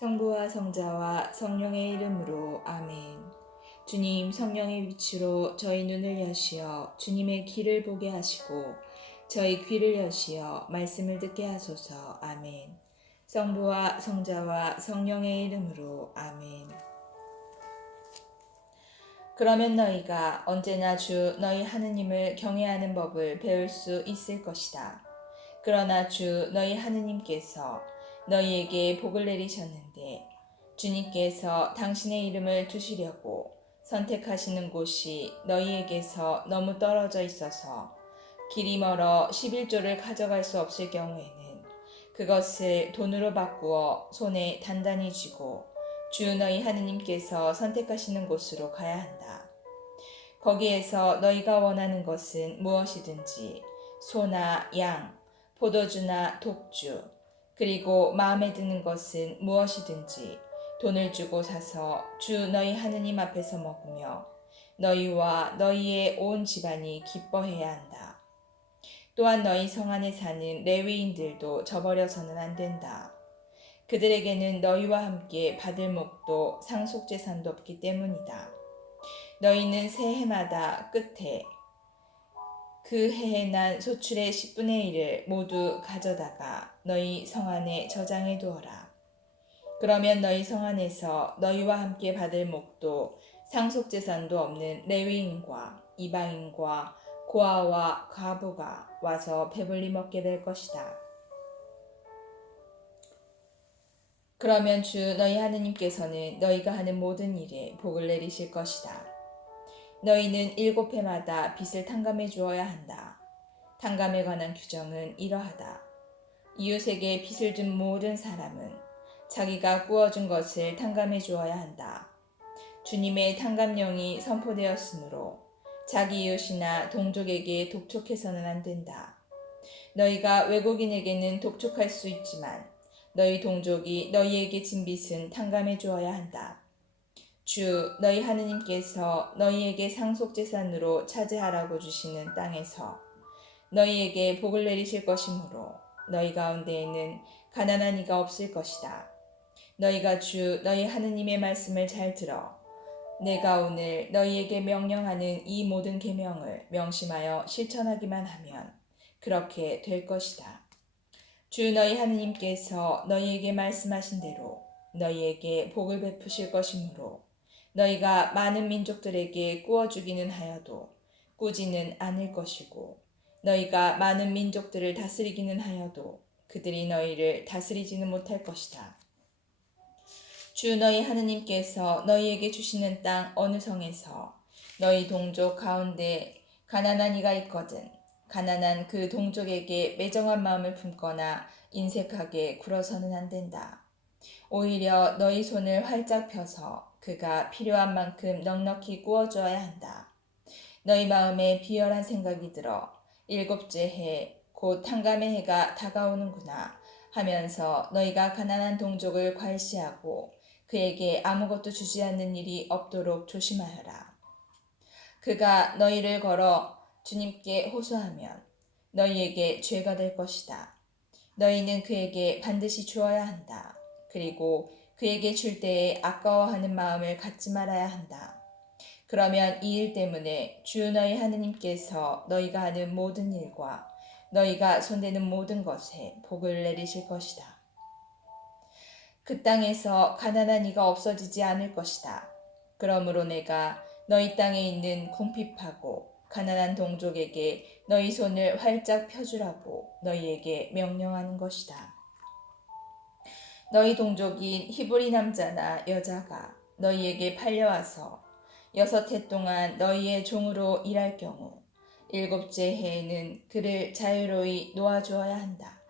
성부와 성자와 성령의 이름으로 아멘. 주님, 성령의 위치로 저희 눈을 여시어 주님의 길을 보게 하시고 저희 귀를 여시어 말씀을 듣게 하소서. 아멘. 성부와 성자와 성령의 이름으로 아멘. 그러면 너희가 언제나 주 너희 하느님을 경외하는 법을 배울 수 있을 것이다. 그러나 주 너희 하느님께서 너희에게 복을 내리셨는데 주님께서 당신의 이름을 두시려고 선택하시는 곳이 너희에게서 너무 떨어져 있어서 길이 멀어 11조를 가져갈 수 없을 경우에는 그것을 돈으로 바꾸어 손에 단단히 쥐고 주 너희 하느님께서 선택하시는 곳으로 가야 한다. 거기에서 너희가 원하는 것은 무엇이든지 소나 양, 포도주나 독주, 그리고 마음에 드는 것은 무엇이든지 돈을 주고 사서 주 너희 하느님 앞에서 먹으며 너희와 너희의 온 집안이 기뻐해야 한다. 또한 너희 성 안에 사는 레위인들도 저버려서는 안 된다. 그들에게는 너희와 함께 받을 목도 상속재산도 없기 때문이다. 너희는 새 해마다 끝에 그 해에 난 소출의 10분의 1을 모두 가져다가 너희 성 안에 저장해 두어라. 그러면 너희 성 안에서 너희와 함께 받을 목도 상속재산도 없는 레위인과 이방인과 고아와 과부가 와서 배불리 먹게 될 것이다. 그러면 주 너희 하느님께서는 너희가 하는 모든 일에 복을 내리실 것이다. 너희는 7해마다 빚을 탕감해 주어야 한다. 탕감에 관한 규정은 이러하다. 이웃에게 빚을 준 모든 사람은 자기가 구워준 것을 탕감해 주어야 한다. 주님의 탕감령이 선포되었으므로 자기 이웃이나 동족에게 독촉해서는 안 된다. 너희가 외국인에게는 독촉할 수 있지만 너희 동족이 너희에게 진 빚은 탕감해 주어야 한다. 주 너희 하느님께서 너희에게 상속재산으로 차지하라고 주시는 땅에서 너희에게 복을 내리실 것이므로 너희 가운데에는 가난한 이가 없을 것이다. 너희가 주 너희 하느님의 말씀을 잘 들어 내가 오늘 너희에게 명령하는 이 모든 계명을 명심하여 실천하기만 하면 그렇게 될 것이다. 주 너희 하느님께서 너희에게 말씀하신 대로 너희에게 복을 베푸실 것이므로 너희가 많은 민족들에게 꾸어 주기는 하여도 꾸지는 않을 것이고 너희가 많은 민족들을 다스리기는 하여도 그들이 너희를 다스리지는 못할 것이다. 주 너희 하느님께서 너희에게 주시는 땅 어느 성에서 너희 동족 가운데 가난한 이가 있거든 가난한 그 동족에게 매정한 마음을 품거나 인색하게 굴어서는 안 된다. 오히려 너희 손을 활짝 펴서 그가 필요한 만큼 넉넉히 구워주어야 한다. 너희 마음에 비열한 생각이 들어 7째 해, 곧 탕감의 해가 다가오는구나 하면서 너희가 가난한 동족을 괄시하고 그에게 아무것도 주지 않는 일이 없도록 조심하여라. 그가 너희를 걸어 주님께 호소하면 너희에게 죄가 될 것이다. 너희는 그에게 반드시 주어야 한다. 그리고 그에게 줄 때에 아까워하는 마음을 갖지 말아야 한다. 그러면 이 일 때문에 주 너희 하느님께서 너희가 하는 모든 일과 너희가 손대는 모든 것에 복을 내리실 것이다. 그 땅에서 가난한 이가 없어지지 않을 것이다. 그러므로 내가 너희 땅에 있는 궁핍하고 가난한 동족에게 너희 손을 활짝 펴주라고 너희에게 명령하는 것이다. 너희 동족인 히브리 남자나 여자가 너희에게 팔려와서 6해 동안 너희의 종으로 일할 경우 7째 해에는 그를 자유로이 놓아주어야 한다.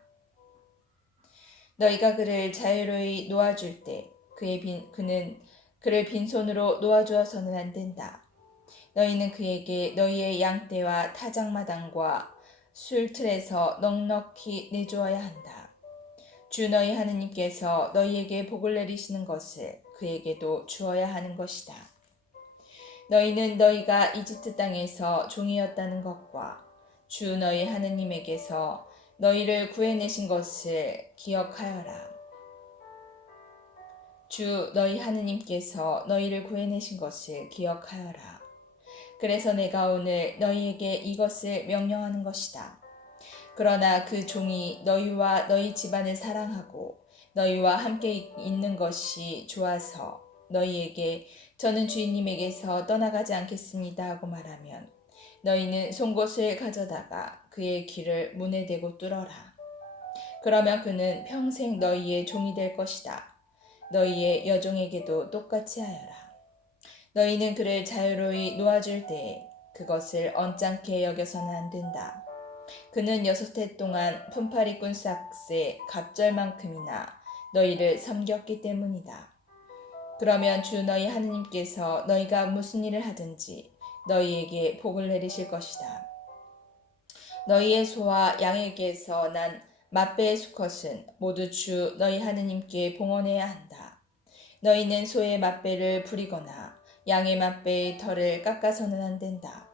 너희가 그를 자유로이 놓아줄 때 그는 그를 빈손으로 놓아주어서는 안 된다. 너희는 그에게 너희의 양떼와 타작마당과 술틀에서 넉넉히 내주어야 한다. 주 너희 하느님께서 너희에게 복을 내리시는 것을 그에게도 주어야 하는 것이다. 너희는 너희가 이집트 땅에서 종이었다는 것과 주 너희 하느님에게서 너희를 구해내신 것을 기억하여라. 주 너희 하느님께서 너희를 구해내신 것을 기억하여라. 그래서 내가 오늘 너희에게 이것을 명령하는 것이다. 그러나 그 종이 너희와 너희 집안을 사랑하고 너희와 함께 있는 것이 좋아서 너희에게 저는 주인님에게서 떠나가지 않겠습니다 하고 말하면 너희는 송곳을 가져다가 그의 귀를 문에 대고 뚫어라. 그러면 그는 평생 너희의 종이 될 것이다. 너희의 여종에게도 똑같이 하여라. 너희는 그를 자유로이 놓아줄 때에 그것을 언짢게 여겨서는 안 된다. 그는 6해 동안 품팔이꾼 삭스의 갑절만큼이나 너희를 섬겼기 때문이다. 그러면 주 너희 하느님께서 너희가 무슨 일을 하든지 너희에게 복을 내리실 것이다. 너희의 소와 양에게서 난 맛배의 수컷은 모두 주 너희 하느님께 봉헌해야 한다. 너희는 소의 맛배를 부리거나 양의 맛배의 털을 깎아서는 안 된다.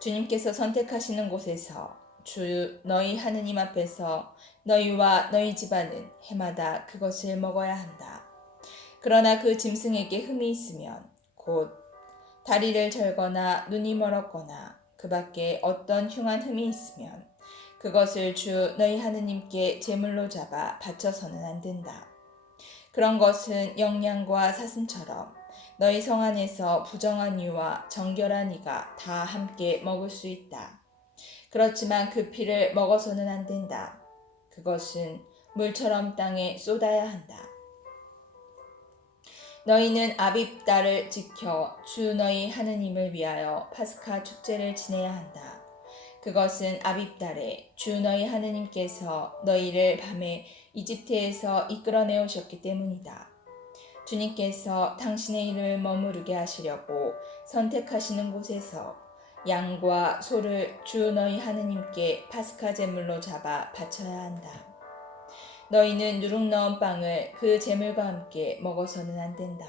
주님께서 선택하시는 곳에서 주 너희 하느님 앞에서 너희와 너희 집안은 해마다 그것을 먹어야 한다. 그러나 그 짐승에게 흠이 있으면 곧 다리를 절거나 눈이 멀었거나 그 밖에 어떤 흉한 흠이 있으면 그것을 주 너희 하느님께 제물로 잡아 바쳐서는 안 된다. 그런 것은 영양과 사슴처럼 너희 성 안에서 부정한 이와 정결한 이가 다 함께 먹을 수 있다. 그렇지만 그 피를 먹어서는 안 된다. 그것은 물처럼 땅에 쏟아야 한다. 너희는 아빕달을 지켜 주 너희 하느님을 위하여 파스카 축제를 지내야 한다. 그것은 아빕달에 주 너희 하느님께서 너희를 밤에 이집트에서 이끌어내오셨기 때문이다. 주님께서 당신의 이름을 머무르게 하시려고 선택하시는 곳에서 양과 소를 주 너희 하느님께 파스카 제물로 잡아 바쳐야 한다. 너희는 누룩 넣은 빵을 그 제물과 함께 먹어서는 안 된다.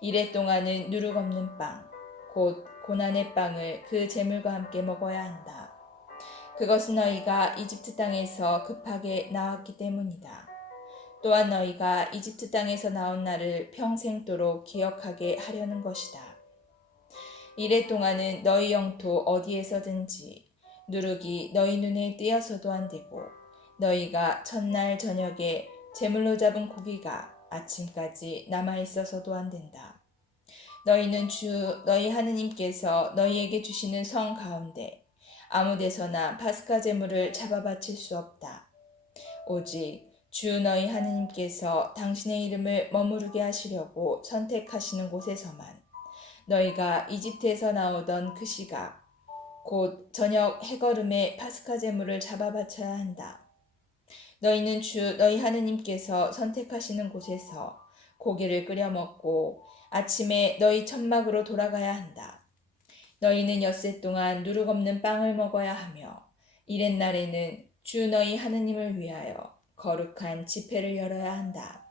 이래 동안은 누룩 없는 빵, 곧 고난의 빵을 그 제물과 함께 먹어야 한다. 그것은 너희가 이집트 땅에서 급하게 나왔기 때문이다. 또한 너희가 이집트 땅에서 나온 날을 평생도록 기억하게 하려는 것이다. 이래 동안은 너희 영토 어디에서든지 누룩이 너희 눈에 띄어서도 안 되고 너희가 첫날 저녁에 제물로 잡은 고기가 아침까지 남아있어서도 안 된다. 너희는 주 너희 하느님께서 너희에게 주시는 성 가운데 아무 데서나 파스카 제물을 잡아 바칠 수 없다. 오직 주 너희 하느님께서 당신의 이름을 머무르게 하시려고 선택하시는 곳에서만 너희가 이집트에서 나오던 그 시각 곧 저녁 해걸음에 파스카 제물을 잡아 바쳐야 한다. 너희는 주 너희 하느님께서 선택하시는 곳에서 고기를 끓여 먹고 아침에 너희 천막으로 돌아가야 한다. 너희는 6해 동안 누룩 없는 빵을 먹어야 하며 이렛날에는 주 너희 하느님을 위하여 거룩한 집회를 열어야 한다.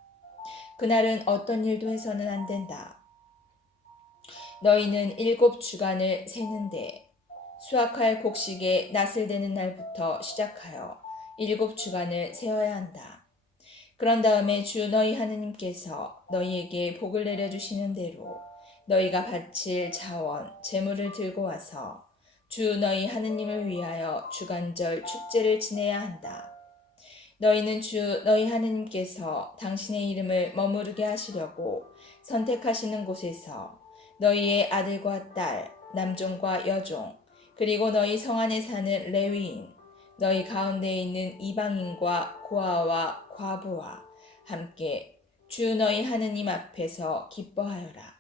그날은 어떤 일도 해서는 안 된다. 너희는 7주간을 세는데 수확할 곡식의 낫을 되는 날부터 시작하여 7주간을 세어야 한다. 그런 다음에 주 너희 하느님께서 너희에게 복을 내려주시는 대로 너희가 바칠 자원, 제물을 들고 와서 주 너희 하느님을 위하여 주간절 축제를 지내야 한다. 너희는 주 너희 하느님께서 당신의 이름을 머무르게 하시려고 선택하시는 곳에서 너희의 아들과 딸, 남종과 여종, 그리고 너희 성 안에 사는 레위인, 너희 가운데 있는 이방인과 고아와 과부와 함께 주 너희 하느님 앞에서 기뻐하여라.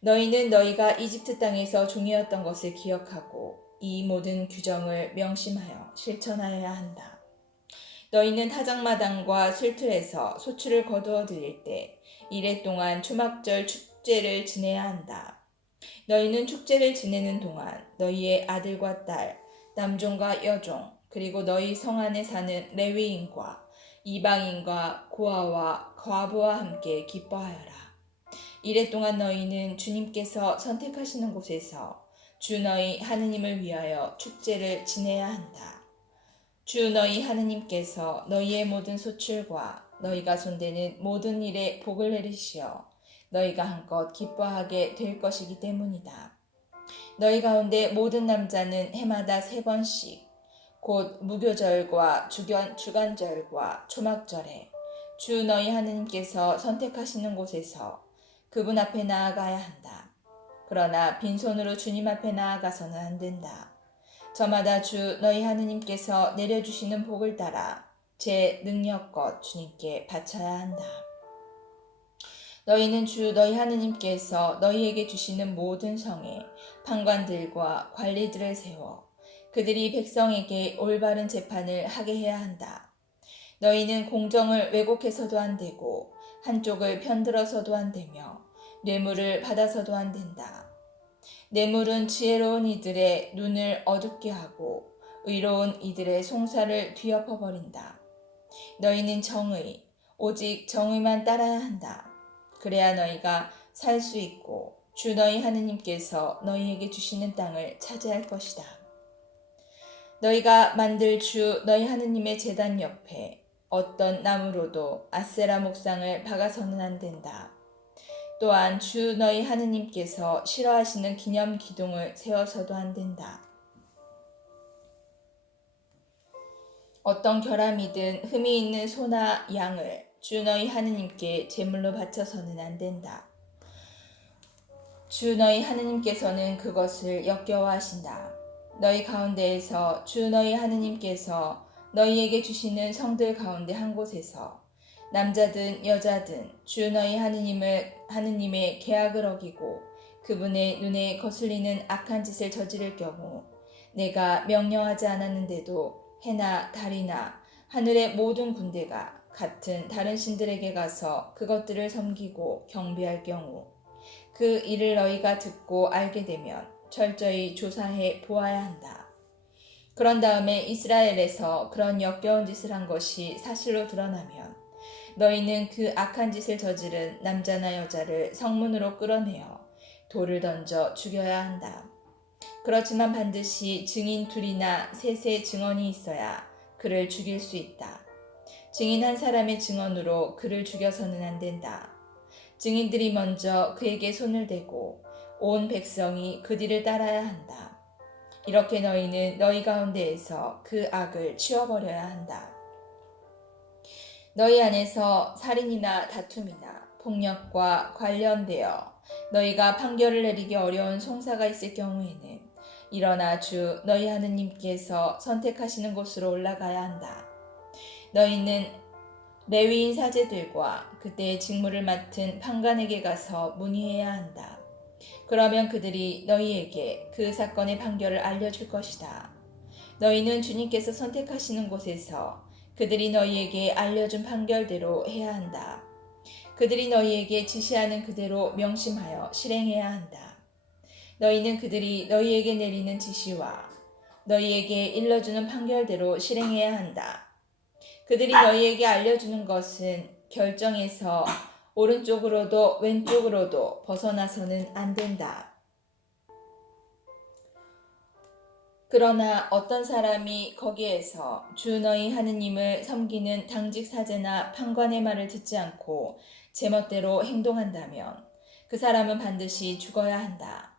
너희는 너희가 이집트 땅에서 종이었던 것을 기억하고 이 모든 규정을 명심하여 실천하여야 한다. 너희는 타작마당과 술틀에서 소출을 거두어 드릴 때 이래 동안 초막절 축제를 지내야 한다. 너희는 축제를 지내는 동안 너희의 아들과 딸, 남종과 여종, 그리고 너희 성 안에 사는 레위인과 이방인과 고아와 과부와 함께 기뻐하여라. 이래 동안 너희는 주님께서 선택하시는 곳에서 주 너희 하느님을 위하여 축제를 지내야 한다. 주 너희 하느님께서 너희의 모든 소출과 너희가 손대는 모든 일에 복을 내리시어 너희가 한껏 기뻐하게 될 것이기 때문이다. 너희 가운데 모든 남자는 해마다 3번씩 곧 무교절과 주간절과 초막절에 주 너희 하느님께서 선택하시는 곳에서 그분 앞에 나아가야 한다. 그러나 빈손으로 주님 앞에 나아가서는 안 된다. 저마다 주 너희 하느님께서 내려주시는 복을 따라 제 능력껏 주님께 바쳐야 한다. 너희는 주 너희 하느님께서 너희에게 주시는 모든 성에 판관들과 관리들을 세워 그들이 백성에게 올바른 재판을 하게 해야 한다. 너희는 공정을 왜곡해서도 안 되고 한쪽을 편들어서도 안 되며 뇌물을 받아서도 안 된다. 뇌물은 지혜로운 이들의 눈을 어둡게 하고 의로운 이들의 송사를 뒤엎어 버린다. 너희는 정의, 오직 정의만 따라야 한다. 그래야 너희가 살 수 있고 주 너희 하느님께서 너희에게 주시는 땅을 차지할 것이다. 너희가 만들 주 너희 하느님의 제단 옆에 어떤 나무로도 아세라 목상을 박아서는 안 된다. 또한 주 너희 하느님께서 싫어하시는 기념 기둥을 세워서도 안 된다. 어떤 결함이든 흠이 있는 소나 양을 주 너희 하느님께 제물로 바쳐서는 안 된다. 주 너희 하느님께서는 그것을 역겨워하신다. 너희 가운데에서 주 너희 하느님께서 너희에게 주시는 성들 가운데 한 곳에서 남자든 여자든 주 너희 하느님의 계약을 어기고 그분의 눈에 거슬리는 악한 짓을 저지를 경우 내가 명령하지 않았는데도 해나 달이나 하늘의 모든 군대가 같은 다른 신들에게 가서 그것들을 섬기고 경배할 경우 그 일을 너희가 듣고 알게 되면 철저히 조사해 보아야 한다. 그런 다음에 이스라엘에서 그런 역겨운 짓을 한 것이 사실로 드러나면 너희는 그 악한 짓을 저지른 남자나 여자를 성문으로 끌어내어 돌을 던져 죽여야 한다. 그렇지만 반드시 증인 2이나 3의 증언이 있어야 그를 죽일 수 있다. 증인 한 사람의 증언으로 그를 죽여서는 안 된다. 증인들이 먼저 그에게 손을 대고 온 백성이 그 뒤를 따라야 한다. 이렇게 너희는 너희 가운데에서 그 악을 치워버려야 한다. 너희 안에서 살인이나 다툼이나 폭력과 관련되어 너희가 판결을 내리기 어려운 송사가 있을 경우에는 일어나 주 너희 하느님께서 선택하시는 곳으로 올라가야 한다. 너희는 레위인 사제들과 그때의 직무를 맡은 판관에게 가서 문의해야 한다. 그러면 그들이 너희에게 그 사건의 판결을 알려줄 것이다. 너희는 주님께서 선택하시는 곳에서 그들이 너희에게 알려준 판결대로 해야 한다. 그들이 너희에게 지시하는 그대로 명심하여 실행해야 한다. 너희는 그들이 너희에게 내리는 지시와 너희에게 일러주는 판결대로 실행해야 한다. 그들이 너희에게 알려주는 것은 결정에서 오른쪽으로도 왼쪽으로도 벗어나서는 안 된다. 그러나 어떤 사람이 거기에서 주 너희 하느님을 섬기는 당직 사제나 판관의 말을 듣지 않고 제멋대로 행동한다면 그 사람은 반드시 죽어야 한다.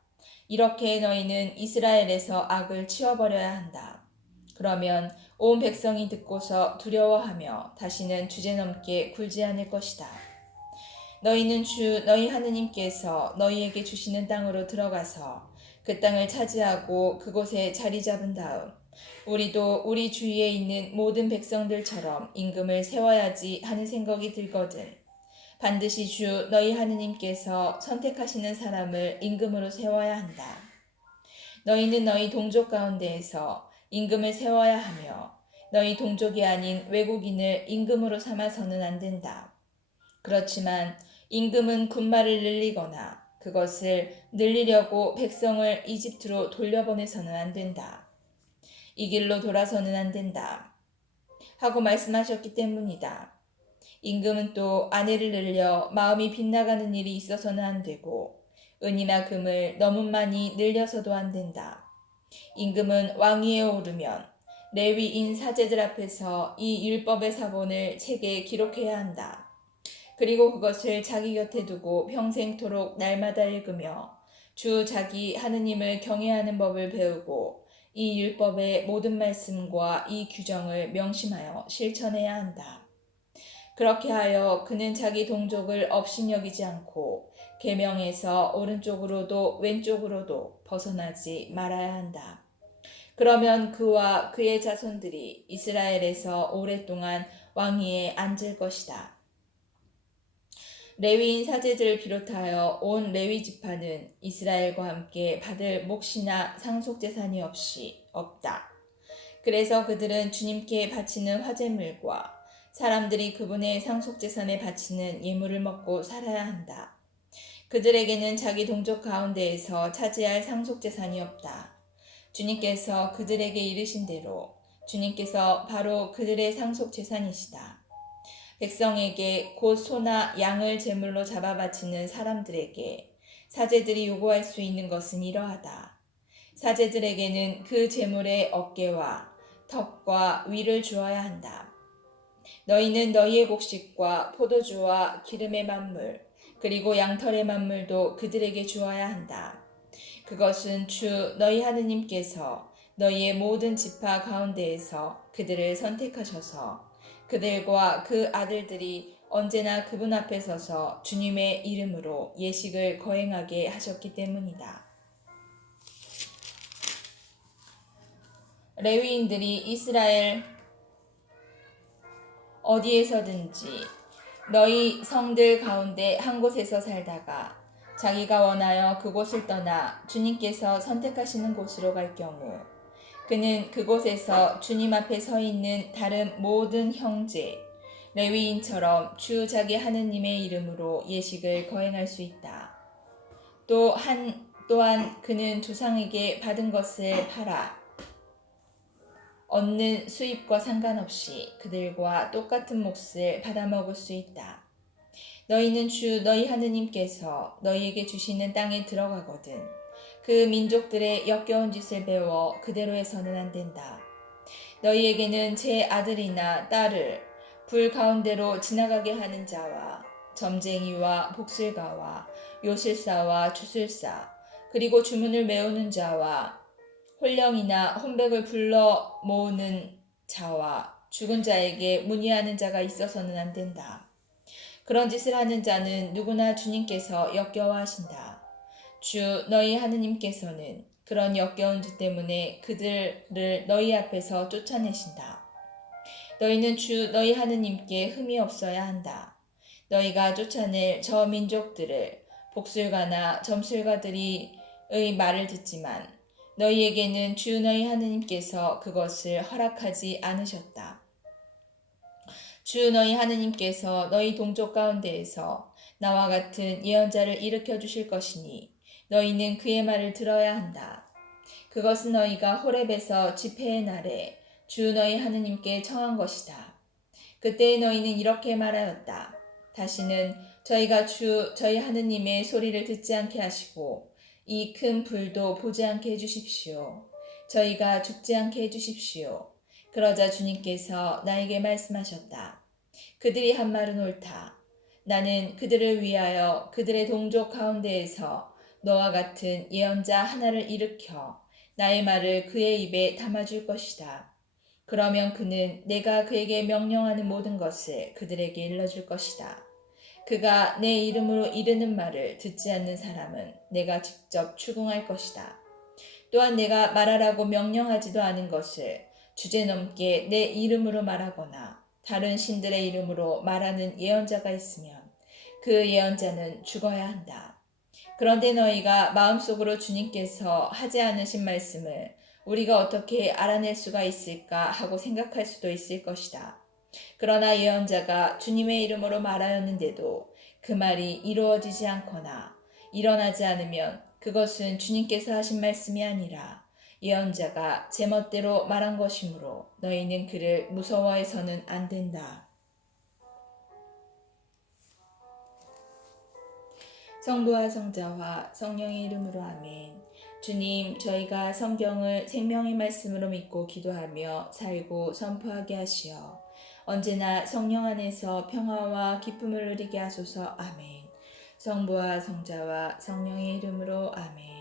이렇게 너희는 이스라엘에서 악을 치워버려야 한다. 그러면 온 백성이 듣고서 두려워하며 다시는 주제넘게 굴지 않을 것이다. 너희는 주 너희 하느님께서 너희에게 주시는 땅으로 들어가서 그 땅을 차지하고 그곳에 자리 잡은 다음 우리도 우리 주위에 있는 모든 백성들처럼 임금을 세워야지 하는 생각이 들거든 반드시 주 너희 하느님께서 선택하시는 사람을 임금으로 세워야 한다. 너희는 너희 동족 가운데에서 임금을 세워야 하며 너희 동족이 아닌 외국인을 임금으로 삼아서는 안 된다. 그렇지만 임금은 군마를 늘리거나 그것을 늘리려고 백성을 이집트로 돌려보내서는 안 된다. 이 길로 돌아서는 안 된다. 하고 말씀하셨기 때문이다. 임금은 또 아내를 늘려 마음이 빗나가는 일이 있어서는 안 되고 은이나 금을 너무 많이 늘려서도 안 된다. 임금은 왕위에 오르면 레위인 사제들 앞에서 이 율법의 사본을 책에 기록해야 한다. 그리고 그것을 자기 곁에 두고 평생토록 날마다 읽으며 주 자기 하느님을 경외하는 법을 배우고 이 율법의 모든 말씀과 이 규정을 명심하여 실천해야 한다. 그렇게 하여 그는 자기 동족을 업신여기지 않고 계명에서 오른쪽으로도 왼쪽으로도 벗어나지 말아야 한다. 그러면 그와 그의 자손들이 이스라엘에서 오랫동안 왕위에 앉을 것이다. 레위인 사제들을 비롯하여 온 레위 지파는 이스라엘과 함께 받을 몫이나 상속재산이 없다. 그래서 그들은 주님께 바치는 화제물과 사람들이 그분의 상속재산에 바치는 예물을 먹고 살아야 한다. 그들에게는 자기 동족 가운데에서 차지할 상속재산이 없다. 주님께서 그들에게 이르신 대로 주님께서 바로 그들의 상속재산이시다. 백성에게 곧 소나 양을 제물로 잡아 바치는 사람들에게 사제들이 요구할 수 있는 것은 이러하다. 사제들에게는 그 제물의 어깨와 턱과 위를 주어야 한다. 너희는 너희의 곡식과 포도주와 기름의 만물 그리고 양털의 만물도 그들에게 주어야 한다. 그것은 주 너희 하느님께서 너희의 모든 지파 가운데에서 그들을 선택하셔서 그들과 그 아들들이 언제나 그분 앞에 서서 주님의 이름으로 예식을 거행하게 하셨기 때문이다. 레위인들이 이스라엘 어디에서든지 너희 성들 가운데 한 곳에서 살다가 자기가 원하여 그곳을 떠나 주님께서 선택하시는 곳으로 갈 경우 그는 그곳에서 주님 앞에 서 있는 다른 모든 형제, 레위인처럼 주 자기 하느님의 이름으로 예식을 거행할 수 있다. 또한 그는 조상에게 받은 것을 팔아 얻는 수입과 상관없이 그들과 똑같은 몫을 받아먹을 수 있다. 너희는 주 너희 하느님께서 너희에게 주시는 땅에 들어가거든 그 민족들의 역겨운 짓을 배워 그대로 해서는 안 된다. 너희에게는 제 아들이나 딸을 불 가운데로 지나가게 하는 자와 점쟁이와 복술가와 요술사와 주술사 그리고 주문을 메우는 자와 홀령이나 혼백을 불러 모으는 자와 죽은 자에게 문의하는 자가 있어서는 안 된다. 그런 짓을 하는 자는 누구나 주님께서 역겨워하신다. 주 너희 하느님께서는 그런 역겨운 짓 때문에 그들을 너희 앞에서 쫓아내신다. 너희는 주 너희 하느님께 흠이 없어야 한다. 너희가 쫓아낼 저 민족들을 복술가나 점술가들의 말을 듣지만 너희에게는 주 너희 하느님께서 그것을 허락하지 않으셨다. 주 너희 하느님께서 너희 동족 가운데에서 나와 같은 예언자를 일으켜 주실 것이니 너희는 그의 말을 들어야 한다. 그것은 너희가 호렙에서 집회의 날에 주 너희 하느님께 청한 것이다. 그때 너희는 이렇게 말하였다. 다시는 저희가 주 저희 하느님의 소리를 듣지 않게 하시고 이 큰 불도 보지 않게 해주십시오. 저희가 죽지 않게 해주십시오. 그러자 주님께서 나에게 말씀하셨다. 그들이 한 말은 옳다. 나는 그들을 위하여 그들의 동족 가운데에서 너와 같은 예언자 하나를 일으켜 나의 말을 그의 입에 담아줄 것이다. 그러면 그는 내가 그에게 명령하는 모든 것을 그들에게 일러줄 것이다. 그가 내 이름으로 이르는 말을 듣지 않는 사람은 내가 직접 추궁할 것이다. 또한 내가 말하라고 명령하지도 않은 것을 주제넘게 내 이름으로 말하거나 다른 신들의 이름으로 말하는 예언자가 있으면 그 예언자는 죽어야 한다. 그런데 너희가 마음속으로 주님께서 하지 않으신 말씀을 우리가 어떻게 알아낼 수가 있을까 하고 생각할 수도 있을 것이다. 그러나 예언자가 주님의 이름으로 말하였는데도 그 말이 이루어지지 않거나 일어나지 않으면 그것은 주님께서 하신 말씀이 아니라 예언자가 제멋대로 말한 것이므로 너희는 그를 무서워해서는 안 된다. 성부와 성자와 성령의 이름으로 아멘. 주님, 저희가 성경을 생명의 말씀으로 믿고 기도하며 살고 선포하게 하시어 언제나 성령 안에서 평화와 기쁨을 누리게 하소서. 아멘. 성부와 성자와 성령의 이름으로 아멘.